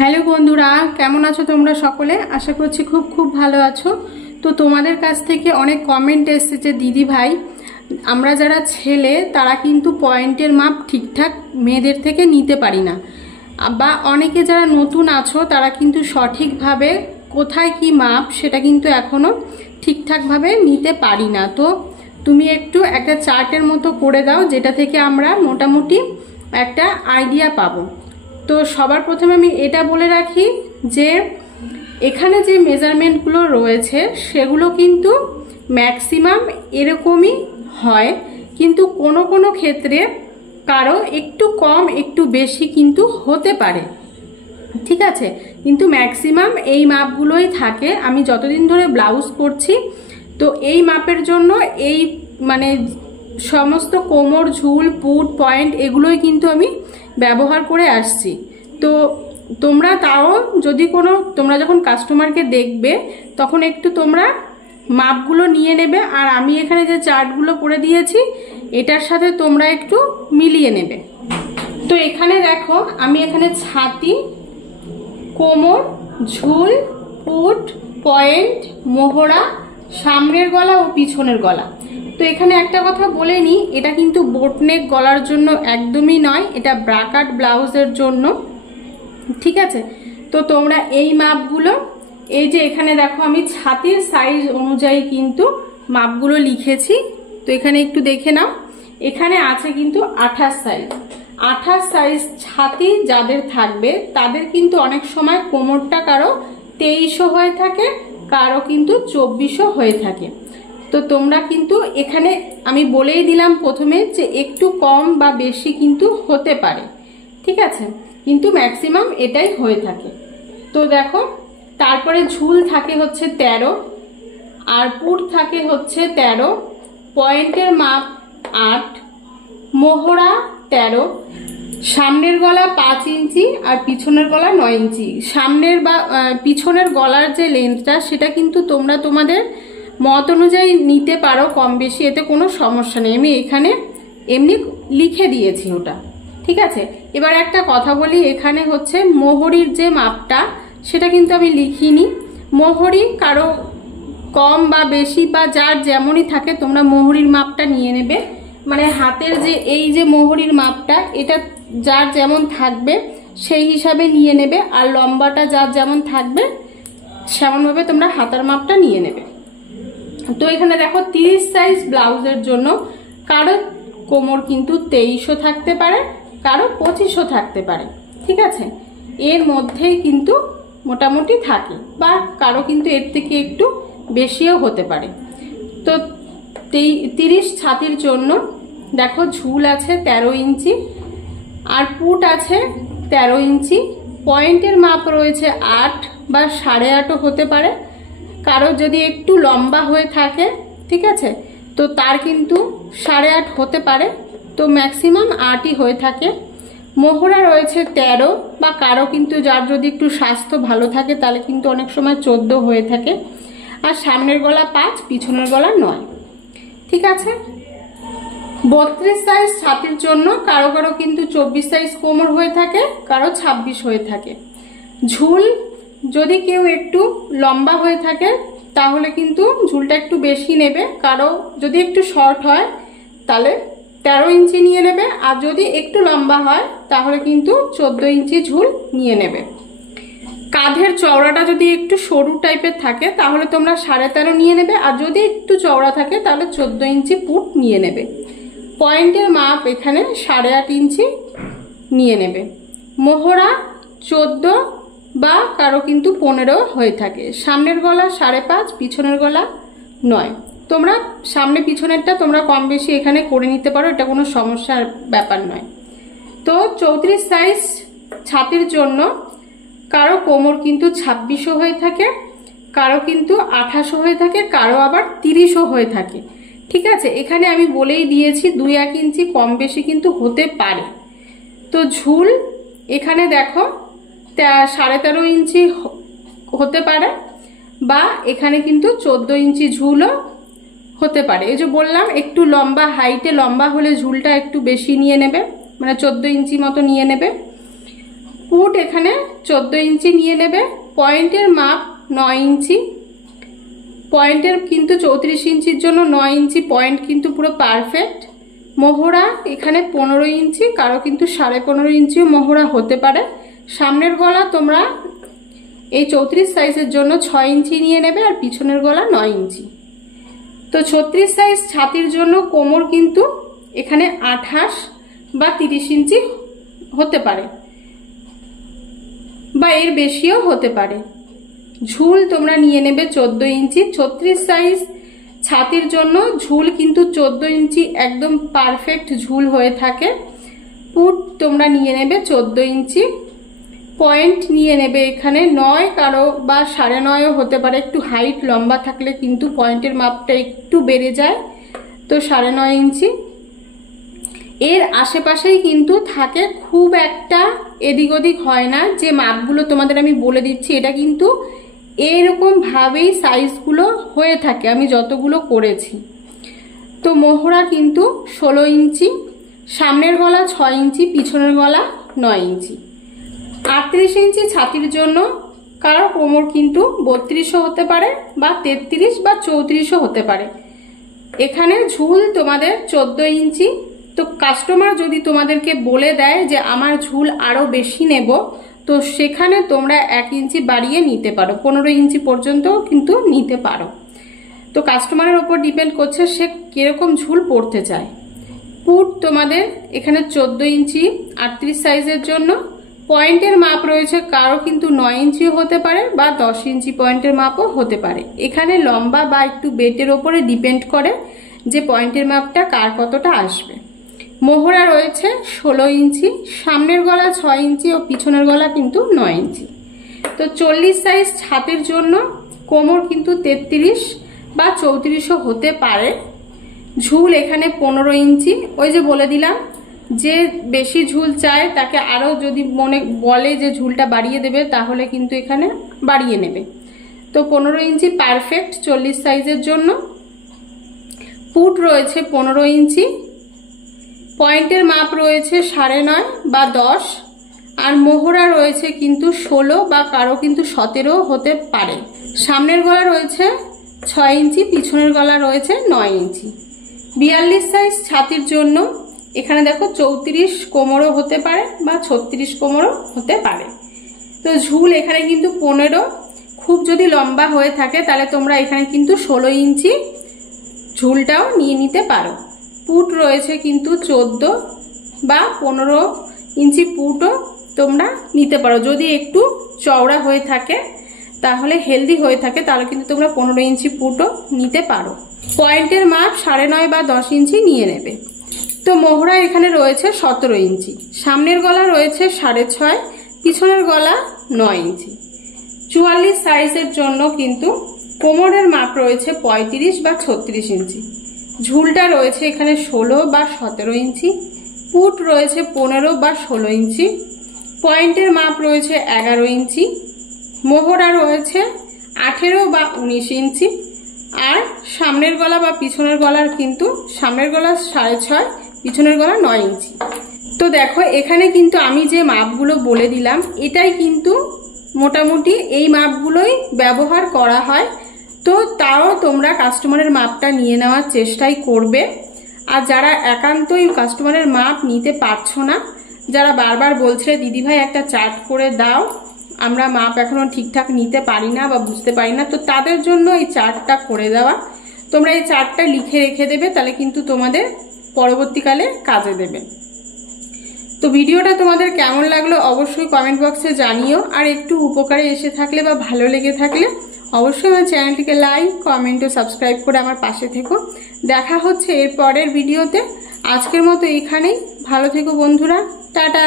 Hello বন্ধুরা, কেমন আছো তোমরা সকলে? আশা করছি খুব খুব ভালো আছো। তো তোমাদের কাছ থেকে অনেক কমেন্ট এসেছে, দিদি ভাই আমরা যারা ছেলে তারা কিন্তু পয়েন্টের মাপ ঠিকঠাক মেয়েদের থেকে নিতে পারি না, বা অনেকে যারা নতুন আছো তারা কিন্তু সঠিকভাবে কোথায় কি মাপ সেটা কিন্তু এখনও ঠিকঠাকভাবে নিতে পারি না। তো তুমি একটু একটা চার্টের মতো করে দাও, যেটা থেকে আমরা মোটামুটি একটা আইডিয়া পাবো। তো সবার প্রথমে আমি এটা বলে রাখি যে এখানে যে মেজারমেন্টগুলো রয়েছে সেগুলো কিন্তু ম্যাক্সিমাম এরকমই হয়, কিন্তু কোনো কোনো ক্ষেত্রে কারো একটু কম একটু বেশি কিন্তু হতে পারে, ঠিক আছে? কিন্তু ম্যাক্সিমাম এই মাপগুলোই থাকে। আমি যতদিন ধরে ব্লাউজ করছি তো এই মাপের জন্য এই মানে সমস্ত কোমর, ঝুল, পুট, পয়েন্ট এগুলোই কিন্তু আমি ব্যবহার করে আসছি। তো তোমরা তাও যদি তোমরা যখন কাস্টমারকে দেখবে তখন একটু তোমরা মাপগুলো নিয়ে নেবে, আর আমি এখানে যে চার্টগুলো করে দিয়েছি এটার সাথে তোমরা একটু মিলিয়ে নেবে। তো এখানে দেখো আমি এখানে ছাতি, কোমর, ঝুল, পুট, পয়েন্ট, মোহরা, সামনের গলা ও পিছনের গলা। তো এখানে একটা কথা বলে নিই, এটা কিন্তু বোটনেক গলার জন্য একদমই নয়, এটা ব্রাকাট ব্লাউজের জন্য, ঠিক আছে? তো তোমরা এই মাপগুলো, এই যে এখানে দেখো আমি ছাতির সাইজ অনুযায়ী কিন্তু মাপগুলো লিখেছি। তো এখানে একটু দেখে নাও, এখানে আছে কিন্তু 28 সাইজ। 28 সাইজ ছাতি যাদের থাকবে তাদের কিন্তু অনেক সময় কোমরটা কারো 2300 হয়ে থাকে, কারো কিন্তু 2400 হয়ে থাকে। তো তোমরা কিন্তু এখানে আমি বলেই দিলাম প্রথমে যে একটু কম বা বেশি কিন্তু হতে পারে, ঠিক আছে? কিন্তু ম্যাক্সিমাম এটাই হয়ে থাকে। তো দেখো তারপরে ঝুল থাকে হচ্ছে 13, আর পুট থাকে হচ্ছে 13, পয়েন্টের মাপ 8, মোহরা 13, সামনের গলা 5 ইঞ্চি আর পিছনের গলা 9 ইঞ্চি। সামনের বা পিছনের গলার যে লেন্থটা সেটা কিন্তু তোমরা তোমাদের মত অনুযায়ী নিতে পারো কম বেশি, এতে কোনো সমস্যা নেই। আমি এখানে এমনি লিখে দিয়েছি ওটা, ঠিক আছে? এবার একটা কথা বলি, এখানে হচ্ছে মোহরির যে মাপটা সেটা কিন্তু আমি লিখিনি। মোহরি কারো কম বা বেশি বা যার যেমনই থাকে তোমরা মোহরির মাপটা নিয়ে নেবে, মানে হাতের যে এই যে মোহরির মাপটা এটা যার যেমন থাকবে সেই হিসাবে নিয়ে নেবে, আর লম্বাটা যার যেমন থাকবে সেমনভাবে তোমরা হাতার মাপটা নিয়ে নেবে। তো এখানে দেখো 30 সাইজ ব্লাউজের জন্য কারো কোমর কিন্তু 2300 থাকতে পারে, কারো 2500 থাকতে পারে, ঠিক আছে? এর মধ্যেই কিন্তু মোটামুটি থাকে, বা কারো কিন্তু এর থেকে একটু বেশিও হতে পারে। তো 30 ছাতির জন্য দেখো ঝুল আছে 13 ইঞ্চি আর পুট আছে 13 ইঞ্চি, পয়েন্টের মাপ রয়েছে 8 বা 8.5 হতে পারে। কারো যদি একটু লম্বা হয়ে থাকে, ঠিক আছে, তো তার কিন্তু 8.5 হতে পারে, তো ম্যাক্সিমাম 8ই হয়ে থাকে। মোহরা রয়েছে 13, বা কারো কিন্তু যার যদি একটু স্বাস্থ্য ভালো থাকে তাহলে কিন্তু অনেক সময় 14 হয়ে থাকে। আর সামনের গলা 5, পিছনের গলা 9, ঠিক আছে? 32 সাইজ ছাতির জন্য কারো কারো কিন্তু 24 সাইজ কোমর হয়ে থাকে, কারো 26 হয়ে থাকে। ঝুল যদি কেউ একটু লম্বা হয়ে থাকে তাহলে কিন্তু ঝুলটা একটু বেশি নেবে, কারো যদি একটু শর্ট হয় তাহলে 13 ইঞ্চি নিয়ে নেবে, আর যদি একটু লম্বা হয় তাহলে কিন্তু 14 ইঞ্চি ঝুল নিয়ে নেবে। কাঁধের চওড়াটা যদি একটু সরু টাইপের থাকে তাহলে তোমরা 13.5 নিয়ে নেবে, আর যদি একটু চওড়া থাকে তাহলে 14 ইঞ্চি পুট নিয়ে নেবে। পয়েন্টের মাপ এখানে 8.5 ইঞ্চি নিয়ে নেবে। মোহরা 14 বা কারো কিন্তু 15 হয়ে থাকে। সামনের গলা 5.5, পিছনের গলা 9। তোমরা সামনে পিছনেরটা তোমরা কম বেশি এখানে করে নিতে পারো, এটা কোনো সমস্যার ব্যাপার নয়। তো 34 সাইজ ছাতির জন্য কারো কোমর কিন্তু 2600 হয়ে থাকে, কারো কিন্তু 2800 হয়ে থাকে, কারো আবার 3000 হয়ে থাকে, ঠিক আছে? এখানে আমি বলেই দিয়েছি 2-1 ইঞ্চি কম বেশি কিন্তু হতে পারে। তো ঝুল এখানে দেখো 13.5 ইঞ্চি হতে পারে, বা এখানে কিন্তু 14 ইঞ্চি ঝুলও হতে পারে। এই যে বললাম একটু লম্বা, হাইটে লম্বা হলে ঝুলটা একটু বেশি নিয়ে নেবে, মানে 14 ইঞ্চি মতো নিয়ে নেবে। পুট এখানে 14 ইঞ্চি নিয়ে নেবে, পয়েন্টের মাপ 9 ইঞ্চি, পয়েন্টের কিন্তু 34 ইঞ্চির জন্য 9 ইঞ্চি পয়েন্ট কিন্তু পুরো পারফেক্ট। মোহরা এখানে 15 ইঞ্চি, কারো কিন্তু 15.5 ইঞ্চিও মোহরা হতে পারে। সামনের গলা তোমরা এই 34 সাইজের জন্য 6 ইঞ্চি নিয়ে নেবে, আর পিছনের গলা 9 ইঞ্চি। তো 36 সাইজ ছাতির জন্য কোমর কিন্তু এখানে 28 বা 30 ইঞ্চি হতে পারে, বা এর বেশিও হতে পারে। ঝুল তোমরা নিয়ে নেবে 14 ইঞ্চি। 36 সাইজ ছাতির জন্য ঝুল কিন্তু 14 ইঞ্চি একদম পারফেক্ট ঝুল হয়ে থাকে। পুট তোমরা নিয়ে নেবে 14 ইঞ্চি। পয়েন্ট নিয়ে নেবে এখানে 9, কারো বা 9.5ও হতে পারে। একটু হাইট লম্বা থাকলে কিন্তু পয়েন্টের মাপটা একটু বেড়ে যায়, তো 9.5 ইঞ্চি। এর আশেপাশেই কিন্তু থাকে, খুব একটা এদিক ওদিক হয় না। যে মাপগুলো তোমাদের আমি বলে দিচ্ছি এটা কিন্তু এরকম ভাবেই সাইজগুলো হয়ে থাকে আমি যতগুলো করেছি। তো মোহরা কিন্তু 16 ইঞ্চি, সামনের গলা 6 ইঞ্চি, পিছনের গলা 9 ইঞ্চি। 38 ইঞ্চি ছাতির জন্য কারো কোমর কিন্তু 32ও হতে পারে, বা 33 বা 34ও হতে পারে। এখানে ঝুল তোমাদের 14 ইঞ্চি। তো কাস্টমার যদি তোমাদেরকে বলে দেয় যে আমার ঝুল আরো বেশি নেব, তো সেখানে তোমরা 1 ইঞ্চি বাড়িয়ে নিতে পারো, 15 ইঞ্চি পর্যন্ত কিন্তু নিতে পারো। তো কাস্টমারের উপর ডিপেন্ড করছে সে কিরকম ঝুল পড়তে চায়। পুট তোমাদের এখানে 14 ইঞ্চি 38 সাইজের জন্য। পয়েন্টের মাপ রয়েছে কারো কিন্তু 9 ইঞ্চিও হতে পারে, বা 10 ইঞ্চি পয়েন্টের মাপও হতে পারে। এখানে লম্বা বা একটু বেটের ওপরে ডিপেন্ড করে যে পয়েন্টের মাপটা কার কতটা আসবে। মোহরা রয়েছে 16 ইঞ্চি, সামনের গলা 6 ইঞ্চি ও পিছনের গলা কিন্তু 9 ইঞ্চি। তো 40 সাইজ ছাতির জন্য কোমর কিন্তু 33 বা 34ও হতে পারে। ঝুল এখানে 15 ইঞ্চি। ওই যে বলে দিলাম, যে বেশি ঝুল চায় তাকে আরো যদি মনে বলে যে ঝুলটা বাড়িয়ে দেবে, তাহলে কিন্তু এখানে বাড়িয়ে নেবে। তো 15 ইঞ্চি পারফেক্ট 40 সাইজের জন্য। পুট রয়েছে 15 ইঞ্চি, পয়েন্টের মাপ রয়েছে 9.5 বা 10, আর মোহরা রয়েছে কিন্তু 16 বা কারো কিন্তু 17 হতে পারে। সামনের গলা রয়েছে 6 ইঞ্চি, পিছনের গলা রয়েছে 9 ইঞ্চি। 42 সাইজ ছাতির জন্য এখানে দেখো 34 কোমরও হতে পারে, বা 36 কোমরও হতে পারে। তো ঝুল এখানে কিন্তু 15, খুব যদি লম্বা হয়ে থাকে তাহলে তোমরা এখানে কিন্তু 16 ইঞ্চি ঝুলটাও নিয়ে নিতে পারো। পুট রয়েছে কিন্তু 14 বা 15 ইঞ্চি পুটও তোমরা নিতে পারো। যদি একটু চওড়া হয়ে থাকে, তাহলে হেলদি হয়ে থাকে, তাহলে কিন্তু তোমরা 15 ইঞ্চি পুটও নিতে পারো। পয়েন্টের মাপ 9.5 বা 10 ইঞ্চি নিয়ে নেবে। তো মোহরা এখানে রয়েছে 17 ইঞ্চি, সামনের গলা রয়েছে 6.5, পিছনের গলা 9 ইঞ্চি। 44 সাইজের জন্য কিন্তু কোমরের মাপ রয়েছে 35 বা 36 ইঞ্চি। ঝুলটা রয়েছে এখানে 16 বা 17 ইঞ্চি। পুট রয়েছে 15 বা 16 ইঞ্চি। পয়েন্টের মাপ রয়েছে 11 ইঞ্চি। মোহরা রয়েছে 18 বা 19 ইঞ্চি। আর সামনের গলা বা পিছনের গলার কিন্তু সামনের গলা 6.5, পিছনের গলা 9 ইঞ্চি। তো দেখো এখানে কিন্তু আমি যে মাপগুলো বলে দিলাম, এটাই কিন্তু মোটামুটি এই মাপগুলোই ব্যবহার করা হয়। তো তাও তোমরা কাস্টমারের মাপটা নিয়ে নেওয়ার চেষ্টাই করবে। আর যারা একান্তই কাস্টমারের মাপ নিতে পারছো না, যারা বারবার বলছে দিদিভাই একটা চার্ট করে দাও, আমরা মাপ এখনো ঠিকঠাক নিতে পারি না বা বুঝতে পারি না, তো তাদের জন্য এই চার্টটা করে দেওয়া। তোমরা এই চার্টটা লিখে রেখে দেবে, তাহলে কিন্তু তোমাদের পরবর্তীকালে কাজে দেবে। তো ভিডিওটা তোমাদের কেমন লাগলো অবশ্যই কমেন্ট বক্সে জানিও। আর একটু উপকারে এসে থাকলে বা ভালো লেগে থাকলে অবশ্যই আমার চ্যানেলটিকে লাইক, কমেন্ট ও সাবস্ক্রাইব করে আমার পাশে থেকো। দেখা হচ্ছে এর পরের ভিডিওতে। আজকের মতো এখানেই। ভালো থেকো বন্ধুরা, টাটা।